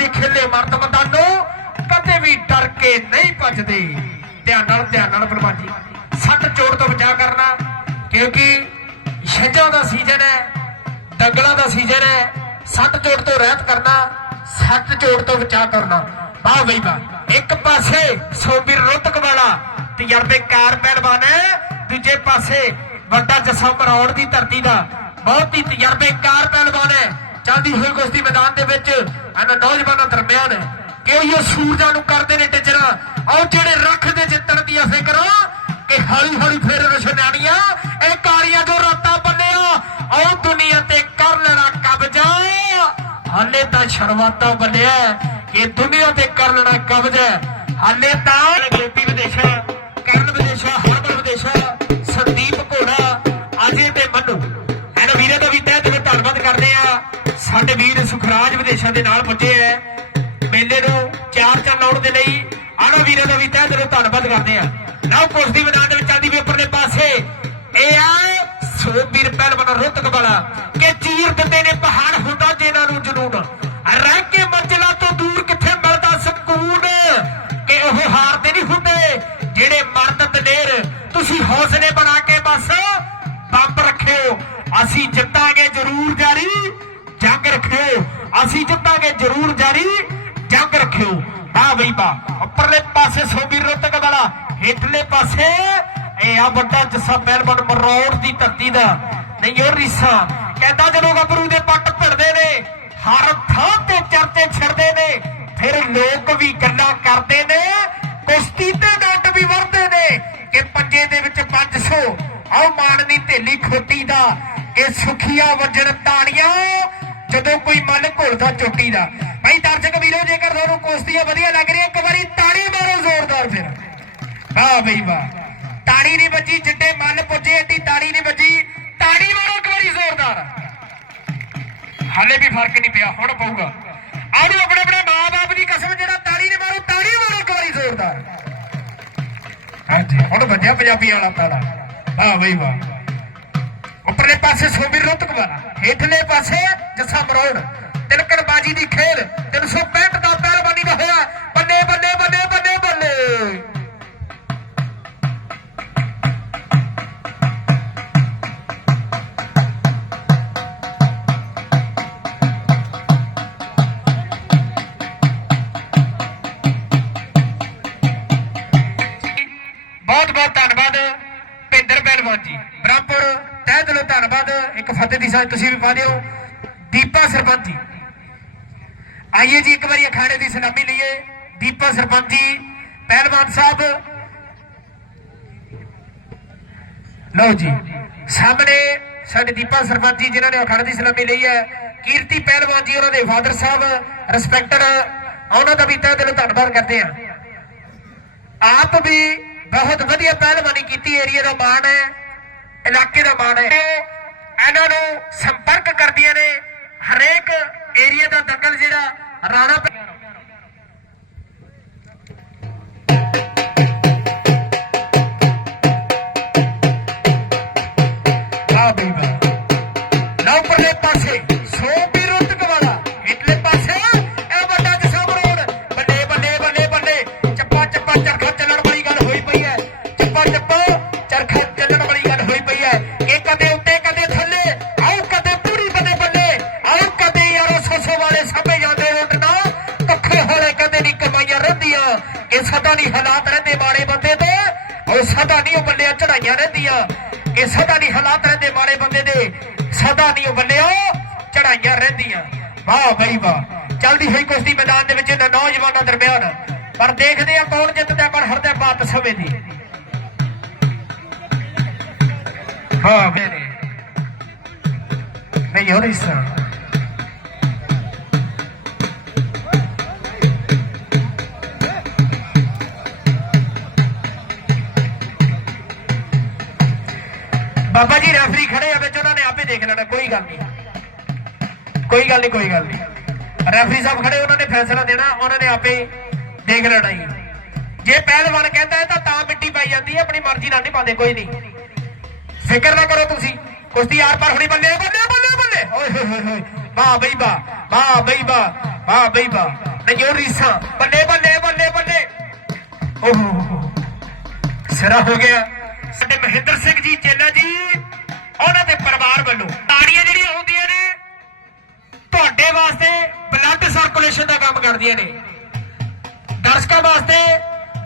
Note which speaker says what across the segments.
Speaker 1: ਦੇ ਖੇਲੇ ਮਰਦ ਮੈਦਾਨੋਂ ਕਦੇ ਵੀ ਡਰ ਕੇ ਨਹੀਂ ਭੱਜਦੇ। ਧਿਆਨ ਨਾਲ ਧਿਆਨ ਨਾਲ ਪ੍ਰਭਾਤ ਜੀ, ਸੱਟ ਚੋਟ ਤੋਂ ਬਚਾ ਕਰਨਾ, ਕਿਉਂਕਿ ਛੱਜਾਂ ਦਾ ਸੀਜ਼ਨ ਹੈ, ਦੰਗਲਾਂ ਦਾ ਸੀਜ਼ਨ ਹੈ, ਸੱਟ ਚੋਟ ਤੋਂ ਰਹਿਤ ਕਰਨਾ, ਸੱਟ ਚੋਟ ਤੋਂ ਬਚਾ ਕਰਨਾ। ਵਾਹ ਬਈ ਵਾਹ। ਇੱਕ ਪਾਸੇ ਸੋਬੀਰ ਰੋਤਕ ਵਾਲਾ ਤਜਰਬੇਕਾਰ ਪਹਿਲਵਾਨ ਹੈ, ਦੂਜੇ ਪਾਸੇ ਵੱਡਾ ਜੱਸਾ ਮਰੌੜ ਦੀ ਧਰਤੀ ਦਾ। ਬਹੁਤ ਹੀ ਤਜਰਬੇਕਾਰ ਪਹਿਲਵਾਨ ਹੈ। ਚੱਲਦੀ ਹੋਈ ਕੁਸ਼ਤੀ ਮੈਦਾਨ ਦੇ ਵਿੱਚ ਇਹਨਾਂ ਨੌਜਵਾਨਾਂ ਦਰਮਿਆਨ ਕਿ ਸੂਰਜਾਂ ਨੂੰ ਕਰਦੇ ਨੇ ਟਿਚਰਾ ਆਓ ਜਿਹੜੇ ਰੱਖ ਦੇ ਜਿੱਤਣ ਦੀ ਫਿਕਰ ਕਿ ਹੌਲੀ ਹੌਲੀ ਫੇਰ ਰਸ਼ਨਾਨੀਆਂ ਇਹ ਕਾਲੀਆਂ ਜੋ ਰਾਤਾਂ ਬੰਨਿਆ ਆਓ ਦੁਨੀਆ ਤੇ ਕਰ ਲੈਣਾ ਕਬਜ਼ਾ ਹਾਲੇ ਤਾਂ ਸ਼ਰਮਾਤਾ ਬੰਨਿਆ ਕਿ ਦੁਨੀਆ ਤੇ ਕਰ ਲੈਣਾ ਕਬਜ਼ਾ ਹਾਲੇ ਤਾਂ ਗੋਪੀ ਵਿਦੇਸ਼ਾ, ਕਰਨ ਵਿਦੇਸ਼ਾ ਵਿਦੇਸ਼ਾ ਸਾਡੇ ਵੀਰ ਸੁਖਰਾਜ ਵਿਦੇਸ਼ਾਂ ਦੇ ਨਾਲ ਪੁੱਜੇ ਐ। ਮੇਲੇ ਨੂੰ ਚਾਰ ਚੰਨ ਲਾਉਣ ਦੇ ਲਈ ਆੜੋ ਵੀਰਾਂ ਦਾ ਵੀ ਤਹਿ ਦਿਲੋਂ ਧੰਨਵਾਦ ਕਰਦੇ ਆ ਲਓ ਕੁਸ਼ਤੀ ਮੈਦਾਨ ਦੇ ਵਿੱਚ ਚੱਲਦੀ ਵੀ ਉੱਪਰਲੇ ਪਾਸੇ। ਇਹ ਆ ਸੋਬੀਰ ਪਹਿਲਵਾਨ ਰੋਤਕ ਵਾਲਾ ਕਿ ਚੀਰ ਦਿੰਦੇ ਨੇ ਪਹਾੜ ਹੁੰਦਾ ਜਿਹਨਾਂ ਨੂੰ ਜਨੂਨ। ਰਹਿ ਕੇ ਮੰਜਲਾ ਤੋਂ ਦੂਰ ਕਿੱਥੇ ਮਿਲਦਾ ਸਕੂਨ? ਕਿ ਉਹ ਹਾਰਦੇ ਨਹੀਂ ਹੁੰਦੇ, ਜਿਹੜੇ ਮਰਦ ਦਲੇਰ ਤੁਸੀਂ ਹੌਸਲੇ ਬਣਾ ਕੇ ਬਸ ਬੰਬ ਰੱਖਿਓ। ਅਸੀਂ ਜਿੱਤਾਂਗੇ ਜ਼ਰੂਰ ਜਾਰੀ। ਜੰਗ ਰੱਖਿਓ। ਅਸੀਂ ਜਿੱਤਾਂਗੇ, ਜ਼ਰੂਰ ਜਾਰੀ। ਜੰਗ ਰੱਖਿਓ। ਵਾਹ ਬਈ ਵਾਹ ਉੱਪਰਲੇ ਪਾਸੇ ਸੋਬੀਰ ਰੋਤਕ ਵਾਲਾ, ਹੇਠਲੇ ਪਾਸੇ। ਇਹ ਆ ਵੱਡਾ ਜੱਸਾ ਪਹਿਲਵਾਨ ਮਰੋੜ ਦੀ ਧਰਤੀ ਦਾ। ਨਹੀਂ, ਉਹ ਰੀਸਾ। ਕਹਿੰਦਾ ਜਦੋਂ ਗੱਭਰੂ ਦੇ ਪੱਟ ਭਿੜਦੇ ਨੇ, ਹਰ ਥਾਂ ਤੇ ਚਰਚੇ ਛਿੜਦੇ ਨੇ, ਫਿਰ ਲੋਕ ਵੀ ਗੱਲਾਂ ਕਰਦੇ ਨੇ, ਕੁਸ਼ਤੀ ਤੇ ਡੱਟ ਵੀ ਵਰਦੇ ਨੇ ਕਿ ਪੰਜੇ ਦੇ ਵਿੱਚ 500 ਆਓ ਮਾਣ ਦੀ ਢੇਲੀ ਖੋਟੀ ਦਾ ਇਹ ਸੁਖੀਆ ਵਜਣ ਤਾੜੀਆਂ। ਜਦੋਂ ਕੋਈ ਮਨ ਘੁਲਦਾ ਚੋਟੀ ਦਾ। ਭਾਈ ਦਰਸ਼ਕ ਵੀਰੋ, ਜੇਕਰ ਤੁਹਾਨੂੰ ਕੁਸ਼ਤੀਆਂ ਵਧੀਆ ਲੱਗ ਰਹੀਆਂ ਇੱਕ ਵਾਰੀ ਤਾੜੀ ਮਾਰੋ ਜ਼ੋਰਦਾਰ ਫਿਰ। ਵਾਹ ਬਈ ਵਾਹ। ਤਾੜੀ ਨਹੀਂ ਵੱਜੀ, ਜਿੱਡੇ ਮਨ ਪੁੱਜੇ ਏਡੀ ਤਾੜੀ ਨਹੀਂ ਵੱਜੀ। ਤਾੜੀ ਮਾਰੋ ਇੱਕ ਵਾਰੀ ਜ਼ੋਰਦਾਰ। ਹਾਲੇ ਵੀ ਫ਼ਰਕ ਨਹੀਂ ਪਿਆ, ਹੁਣ ਪਊਗਾ। ਆੜੂ ਆਪਣੇ ਆਪਣੇ ਮਾਂ-ਬਾਪ ਦੀ ਕਸਮ, ਜਿਹੜਾ ਤਾੜੀ ਨੇ ਮਾਰੋ, ਤਾੜੀ ਮਾਰੋ ਇੱਕ ਵਾਰੀ ਜ਼ੋਰਦਾਰ। ਹਾਂਜੀ, ਹੁਣ ਵੱਜਿਆ ਪੰਜਾਬੀ ਵਾਲਾ ਤਾੜਾ। ਵਾਹ ਬਈ ਵਾਹ। ਉੱਪਰਲੇ ਪਾਸੇ ਸੋਬੀਰ ਰੋਤਕ ਵਾਲਾ ਹੇਠਲੇ ਪਾਸੇ ਜੱਸਾ ਮਰੋੜ, ਤਿਲਕਣ ਬਾਜੀ ਦੀ ਖੇਡ 365 ਦਾ ਪਹਿਲਵਾਨੀ ਦਾ ਹੋਇਆ। ਬੱਲੇ ਬੱਲੇ ਬੱਲੇ ਬੱਲੇ ਬੱਲੇ। ਬਹੁਤ ਬਹੁਤ ਧੰਨਵਾਦ, ਭਿੰਦਰ ਪਹਿਲਵਾਨ ਜੀ। ਬ੍ਰਹਮਪੁਰ ਤਹਿ ਦਿਲੋਂ ਧੰਨਵਾਦ। ਇੱਕ ਫਤਿਹ ਦੀ ਸਾਜ ਤੁਸੀਂ ਵੀ ਪਾ ਦਿਓ। ਦੀਪਾ ਸਰਪੰਚ ਜੀ ਆਈਏ ਜੀ ਇੱਕ ਵਾਰੀ ਅਖਾੜੇ ਦੀ ਸਲਾਮੀ ਲਈਏ। ਦੀਪਾ ਸਰਪੰਚ ਜੀ ਪਹਿਲਵਾਨ ਸਾਹਿਬ। ਲਓ ਜੀ, ਸਾਹਮਣੇ ਸਾਡੇ ਦੀਪਾ ਸਰਪੰਚ ਜੀ ਜਿਨ੍ਹਾਂ ਨੇ ਅਖਾੜੇ ਦੀ ਸਲਾਮੀ ਲਈ ਹੈ। ਕੀਰਤੀ ਪਹਿਲਵਾਨ ਜੀ, ਉਹਨਾਂ ਦੇ ਫਾਦਰ ਸਾਹਿਬ ਰਿਸਪੈਕਟਡ ਉਹਨਾਂ ਦਾ ਵੀ ਤਹਿ ਦਿਲੋਂ ਧੰਨਵਾਦ ਕਰਦੇ ਆ ਆਪ ਵੀ ਬਹੁਤ ਵਧੀਆ ਪਹਿਲਵਾਨੀ ਕੀਤੀ ਏਰੀਆ ਦਾ ਮਾਣ ਹੈ, ਇਲਾਕੇ ਦਾ ਮਾਣ ਹੈ। ਇਹਨਾਂ ਨੂੰ ਸੰਪਰਕ ਕਰਦੀਆਂ ਨੇ। ਹਰੇਕ ਏਰੀਆ ਦਾ ਦਖਲ ਜਿਹੜਾ ਰਾਣਾ ਉਹ ਸਦਾ ਨਹੀਂ ਉਹ ਬੱਲਿਆਂ ਚੜਾਈਆਂ ਰਹਿੰਦੀਆਂ। ਇਹ ਸਦਾ ਨਹੀਂ ਹਾਲਾਤ ਰਹਿੰਦੇ ਮਾੜੇ ਬੰਦੇ ਦੇ। ਸਦਾ ਨਹੀਂ ਉਹ ਬੱਲਿਆਂ ਚੜਾਈਆਂ ਰਹਿੰਦੀਆਂ। ਵਾਹ ਬਈ ਵਾਹ। ਚੱਲਦੀ ਹੋਈ ਕੁਸ਼ਤੀ ਮੈਦਾਨ ਦੇ ਵਿੱਚ ਇਹਨਾਂ ਨੌਜਵਾਨਾਂ ਦਰਮਿਆਨ। ਪਰ ਦੇਖਦੇ ਆ ਕੌਣ ਜਿੱਤਦਾ, ਪਰ ਹਰਦਾ ਬਾਤ ਸਮੇਂ ਦੀ। ਹਾਂ ਮੇਰੇ ਨਹੀਂ ਹੋ ਰਹੀ ਸਰ ਬਾਬਾ ਜੀ ਰੈਫਰੀ ਖੜੇ ਆ ਵਿੱਚ, ਉਹਨਾਂ ਨੇ ਆਪੇ ਦੇਖ ਲੈਣਾ, ਕੋਈ ਗੱਲ ਨਹੀਂ। ਕੋਈ ਗੱਲ ਨਹੀਂ, ਕੋਈ ਗੱਲ ਨਹੀਂ। ਰੈਫਰੀ ਸਾਹਿਬ ਖੜੇ, ਉਹਨਾਂ ਨੇ ਫੈਸਲਾ ਦੇਣਾ, ਉਹਨਾਂ ਨੇ ਆਪੇ ਦੇਖ ਲੈਣਾ ਜੀ। ਜੇ ਪਹਿਲਵਾਨ ਕਹਿੰਦਾ ਹੈ ਤਾਂ ਤਾਂ ਮਿੱਟੀ ਪਾਈ ਜਾਂਦੀ ਹੈ, ਆਪਣੀ ਮਰਜ਼ੀ ਨਾਲ ਨਹੀਂ ਪਾਉਂਦੇ, ਕੋਈ ਨਹੀਂ। ਫਿਕਰ ਨਾ ਕਰੋ ਤੁਸੀਂ। ਕੁਸ਼ਤੀ ਆਰ ਪਾਰ ਹੋਣੀ ਬੱਲੇ ਬੱਲੇ ਬੱਲੇ ਬੱਲੇ ਓਏ, ਹੋਏ ਹੋਏ ਹੋਏ। ਵਾਹ ਬਈ, ਵਾਹ ਵਾਹ ਬਈ, ਵਾਹ ਵਾਹ ਬਈ, ਵਾਹ। ਨਯੋ ਰੀਸਾ। ਬੱਲੇ ਬੱਲੇ ਬੱਲੇ ਬੱਲੇ ਓਹ ਸਿਰਾ ਹੋ ਗਿਆ। ਸਾਡੇ ਮਹਿੰਦਰ ਸਿੰਘ ਜੀ, ਚੇਲਾ ਜੀ, ਉਹਨਾਂ ਦੇ ਪਰਿਵਾਰ ਵੱਲੋਂ ਤਾੜੀਆਂ ਜਿਹੜੀਆਂ ਹੁੰਦੀਆਂ ਨੇ, ਤੁਹਾਡੇ ਵਾਸਤੇ ਬਲੱਡ ਸਰਕੂਲੇਸ਼ਨ ਦਾ ਕੰਮ ਕਰਦੀਆਂ ਨੇ। ਦਰਸ਼ਕਾਂ ਵਾਸਤੇ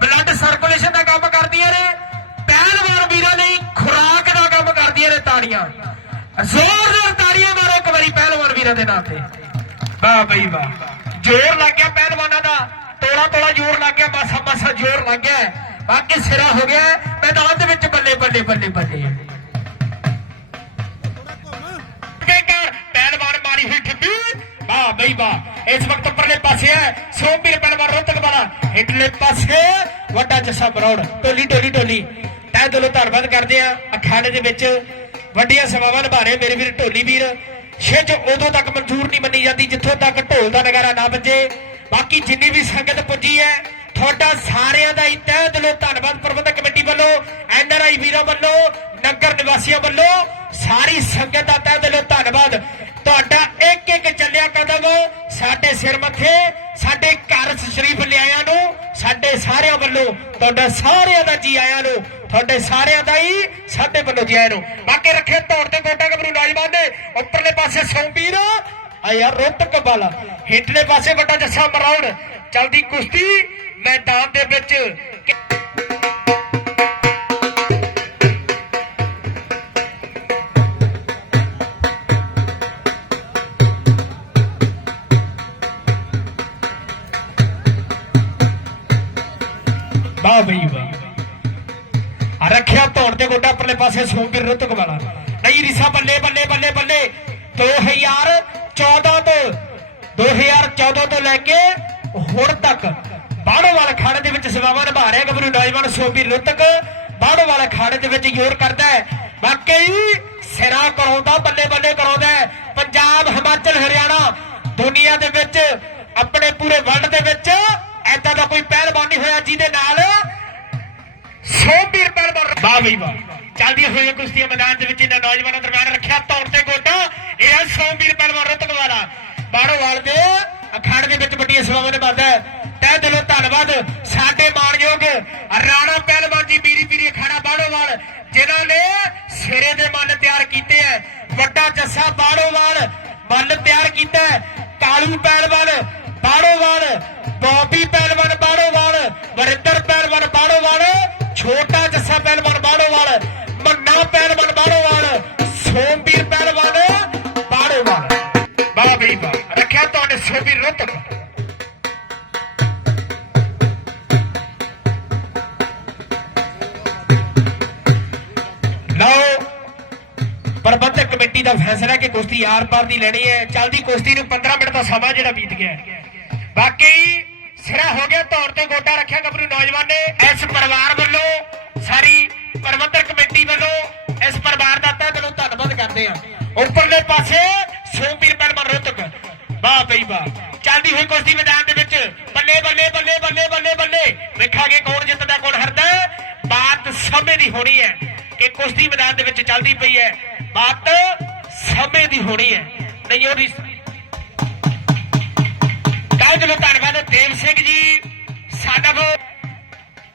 Speaker 1: ਬਲੱਡ ਸਰਕੂਲੇਸ਼ਨ ਦਾ ਕੰਮ ਕਰਦੀਆਂ ਨੇ, ਪਹਿਲਵਾਨ ਵੀਰਾਂ ਲਈ ਖੁਰਾਕ ਦਾ ਕੰਮ ਕਰਦੀਆਂ ਨੇ ਤਾੜੀਆਂ। ਜ਼ੋਰਦਾਰ ਤਾੜੀਆਂ ਮਾਰੋ ਇੱਕ ਵਾਰੀ ਪਹਿਲਵਾਨ ਵੀਰਾਂ ਦੇ ਨਾਂ ਤੇ। ਵਾਹ ਬਈ ਵਾਹ। ਜ਼ੋਰ ਲੱਗ ਗਿਆ ਪਹਿਲਵਾਨਾਂ ਦਾ ਤੋਲਾ ਤੋਲਾ ਜ਼ੋਰ ਲੱਗ ਗਿਆ ਮਾਸਾ ਮਾਸਾ ਜ਼ੋਰ ਲੱਗ ਗਿਆ। ਬਾਕੀ ਸਿਰਾ ਹੋ ਗਿਆ, ਮੈਦਾਨ ਦੇ ਵਿੱਚ ਬੱਲੇ ਬੱਲੇ ਬੱਲੇ ਬੱਲੇ। ਪਹਿਲਵਾਨ ਮਾਰੀ ਹੋਈ ਠੱਪੀ ਵਾਹ ਬਈ ਵਾਹ, ਇਸ ਵਕਤ ਉੱਪਰਲੇ ਪਾਸੇ ਹੈ ਸੋਮੀਰ ਪਹਿਲਵਾਨ ਰੋਤਕ ਵਾਲਾ। ਇਟਲੇ ਪਾਸੇ, ਵੱਡਾ ਜੱਸਾ ਬਰੌੜ ਟੋਲੀ ਟੋਲੀ ਟੋਲੀ ਤੈ ਦਿਲੋਂ ਧੰਨਵਾਦ ਕਰਦੇ ਆ ਅਖਾੜੇ ਦੇ ਵਿੱਚ ਵੱਡੀਆਂ ਸੇਵਾਵਾਂ ਨਿਭਾ ਰਹੇ ਮੇਰੇ ਵੀਰ ਢੋਲੀ ਵੀਰ। ਛਿੱਜ ਉਦੋਂ ਤੱਕ ਮਨਜ਼ੂਰ ਨਹੀਂ ਮੰਨੀ ਜਾਂਦੀ, ਜਿੱਥੋਂ ਤੱਕ ਢੋਲ ਦਾ ਨਗਾਰਾ ਨਾ ਵੱਜੇ। ਬਾਕੀ ਜਿੰਨੀ ਵੀ ਸੰਗਤ ਪੁੱਜੀ ਹੈ ਤੁਹਾਡਾ ਸਾਰਿਆਂ ਦਾ ਹੀ ਤਹਿ ਦਿਲੋਂ ਧੰਨਵਾਦ ਪ੍ਰਬੰਧਕ ਕਮੇਟੀ ਵੱਲੋਂ ਐਨਆਰਆਈ ਵੀਰਾਂ ਵੱਲੋਂ, ਨਗਰ ਨਿਵਾਸੀਆਂ ਵੱਲੋਂ, ਸਾਰੀ ਸੰਗਤ ਦਾ ਤਹਿ ਦਿਲੋਂ ਧੰਨਵਾਦ। ਤੁਹਾਡਾ ਇੱਕ ਇੱਕ ਚੱਲਿਆ ਕਦਮ ਸਾਡੇ ਸਿਰ ਮੱਥੇ, ਸਾਡੇ ਘਰ ਸ਼ਰੀਫ ਲਿਆਇਆਂ ਨੂੰ, ਸਾਡੇ ਸਾਰਿਆਂ ਵੱਲੋਂ, ਤੁਹਾਡਾ ਸਾਰਿਆਂ ਦਾ ਜੀ ਆਇਆਂ ਨੂੰ, ਤੁਹਾਡੇ ਸਾਰਿਆਂ ਦਾ ਹੀ ਸਾਡੇ ਵੱਲੋਂ ਜੀ ਆਇਆਂ ਨੂੰ। ਬਾਕੀ ਰੱਖੇ ਤੌਰ ਤੇ ਗੋਟਾ ਗੱਭਰੂ ਨੌਜਵਾਨ ਨੇ, ਉੱਪਰਲੇ ਪਾਸੇ ਸੌਂਪੀਰ ਆ ਯਾਰ ਰੋਹਤਕ ਵਾਲਾ। ਹੇਠਲੇ ਪਾਸੇ ਵੱਡਾ ਜੱਸਾ ਮਰਾਉਣ। ਚਲਦੀ ਕੁਸ਼ਤੀ ਮੈਦਾਨ ਦੇ ਵਿੱਚ। ਵਾਹ ਬਈ ਵਾਹ। ਰੱਖਿਆ ਧੌਣ ਤੇ ਗੋਡਾ ਪਰਲੇ ਪਾਸੇ ਸੋਮਬੀਰ ਰੁੱਤਕ ਵਾਲਾ। ਨਹੀਂ, ਰਿਸਾ ਬੱਲੇ ਬੱਲੇ ਬੱਲੇ ਬੱਲੇ। 2014 ਤੋਂ 2014 ਤੋਂ ਲੈ ਕੇ ਹੁਣ ਤੱਕ ਬਾੜੋਵਾਲ ਖਾੜੇ ਦੇ ਵਿੱਚ ਸੇਵਾਵਾਂ ਨਿਭਾ ਰਿਹਾ ਗੱਭਰੂ ਨੌਜਵਾਨ ਸੋਮਬੀਰ ਰੁੱਤਕ ਬਾੜੋਵਾਲ ਖਾੜੇ ਦੇ ਵਿੱਚ ਜ਼ੋਰ ਕਰਦਾ ਹੈ। ਵਾਕਈ ਸਿਰਾ ਕਰਾਉਂਦਾ, ਬੱਲੇ ਬੱਲੇ ਕਰਾਉਂਦਾ ਪੰਜਾਬ, ਹਿਮਾਚਲ, ਹਰਿਆਣਾ ਦੁਨੀਆ ਦੇ ਵਿੱਚ, ਆਪਣੇ ਪੂਰੇ ਵਰਲਡ ਦੇ ਵਿੱਚ ਐਦਾਂ ਦਾ ਕੋਈ ਪਹਿਲਵਾਨ ਨਹੀਂ ਹੋਇਆ ਜਿਹਦੇ ਨਾਲ ਸੋਮਵੀਰ ਪਹਿਲਵਾਨ ਵਾਹ ਬਈ ਵਾਹ। ਚੱਲਦੀਆਂ ਹੋਈਆਂ ਕੁਸ਼ਤੀ ਮੈਦਾਨ ਦੇ ਵਿੱਚ ਇਹਨਾਂ ਨੌਜਵਾਨਾਂ ਦਰਮਿਆਨ ਰੱਖਿਆ ਤੌਰ ਤੇ ਗੋਡਾ। ਇਹ ਹੈ ਸੋਮਵੀਰ ਪਹਿਲਵਾਨ ਰਤਕ ਬਾੜੋਵਾਲ ਦੇ ਅਖਾੜੇ ਦੇ ਵਿੱਚ ਵੱਡੀਆਂ ਸੇਵਾਵਾਂ ਨਿਭਾਉਂਦਾ ਹੈ। ਤਹਿ ਦਿਲੋਂ ਧੰਨਵਾਦ। ਸਾਡੇ ਮਾਣਯੋਗ ਰਾਣਾ ਪਹਿਲਵਾਨ ਜੀ ਬੀਰੀ ਬੀਰੀ ਅਖਾੜਾ ਬਾੜੋਵਾਲ ਜਿਨ੍ਹਾਂ ਨੇ ਸਿਰੇ ਦੇ ਮਨ ਤਿਆਰ ਕੀਤੇ ਹੈ। ਵੱਡਾ ਜੱਸਾ ਬਾੜੋਵਾਲ ਮਨ ਤਿਆਰ ਕੀਤਾ ਕਾਲੂ ਪਹਿਲਵਾਨ ਬਾੜੋਵਾਲ ਬੋਬੀ ਪਹਿਲਵਾਨ ਤੁਹਾਡੇ ਲਓ, ਪ੍ਰਬੰਧਕ ਕਮੇਟੀ ਦਾ ਫੈਸਲਾ ਕਿ ਕੁਸ਼ਤੀ ਆਰ ਪਾਰ ਦੀ ਲੈਣੀ ਹੈ। ਚੱਲਦੀ ਕੁਸ਼ਤੀ ਨੂੰ 15 ਮਿੰਟ ਦਾ ਸਮਾਂ ਜਿਹੜਾ ਬੀਤ ਗਿਆ ਹੈ। ਵਾਕਈ ਸਿਰਾ ਹੋ ਗਿਆ, ਤੌਰ ਤੇ ਗੋਡਾ ਰੱਖਿਆ ਗੱਭਰੂ ਨੌਜਵਾਨ। ਨੇ ਇਸ ਪਰਿਵਾਰ ਵੱਲੋਂ, ਸਾਰੀ ਪ੍ਰਬੰਧਕ ਕਮੇਟੀ ਵੱਲੋਂ ਇਸ ਪਰਿਵਾਰ ਦਾ ਤਹਿ ਦਿਲੋਂ ਧੰਨਵਾਦ ਕਰਦੇ ਆ ਉੱਪਰਲੇ ਪਾਸੇ ਸੋਮਵੀਰ ਪਹਿਲਵਾਨ ਰੋਤਕ ਵਾਹ ਬਈ ਵਾਹ। ਚੱਲਦੀ ਹੋਈ ਕੁਸ਼ਤੀ ਮੈਦਾਨ ਦੇ ਵਿੱਚ। ਬੱਲੇ ਬੱਲੇ ਬੱਲੇ ਬੱਲੇ ਬੱਲੇ ਬੱਲੇ। ਵੇਖਾਂਗੇ ਕੌਣ ਜਿੱਤਦਾ, ਕੌਣ ਹਾਰਦਾ। ਬਾਤ ਸਮੇਂ ਦੀ ਹੋਣੀ ਹੈ ਕਿ ਕੁਸ਼ਤੀ ਮੈਦਾਨ ਦੇ ਵਿੱਚ ਚੱਲਦੀ ਪਈ ਹੈ। ਬਾਤ ਸਮੇਂ ਦੀ ਹੋਣੀ ਹੈ। ਨਹੀਂ ਉਹਦੀ ਕਾਹ ਦਿਲੋਂ ਧੰਨਵਾਦ, ਦੇਵ ਸਿੰਘ ਜੀ, ਸਾਡਾ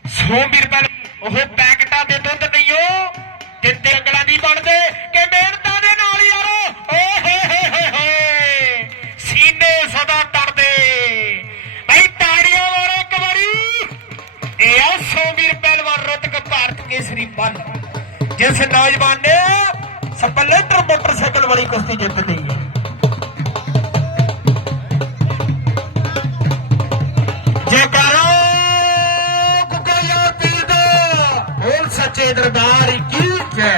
Speaker 1: ਸੋਮਵੀਰ ਪਹਿਲ ਉਹ ਪੈਕਟਾਂ ਦੇ ਦੁੱਧ ਨਹੀਂ ਉਹ ਤੇ ਅੰਗਲਾਂ ਦੀ ਬਣਦੇ, ਕਿ ਮਿਹਨਤਾਂ ਕੇਸਰੀ ਬੰਨ ਜਿਸ ਨੌਜਵਾਨ ਨੇ ਸਪਲੈਂਡਰ ਮੋਟਰਸਾਈਕਲ ਵਾਲੀ ਕੁਸ਼ਤੀ ਜਿੱਤ ਲਈ ਹੈ। ਜੇਕਾਰਾ ਕੁਕਰੀਆ ਪੀਰ ਦਾ ਬੋਲ ਸੱਚੇ ਦਰਬਾਰ ਕੀ ਜੈ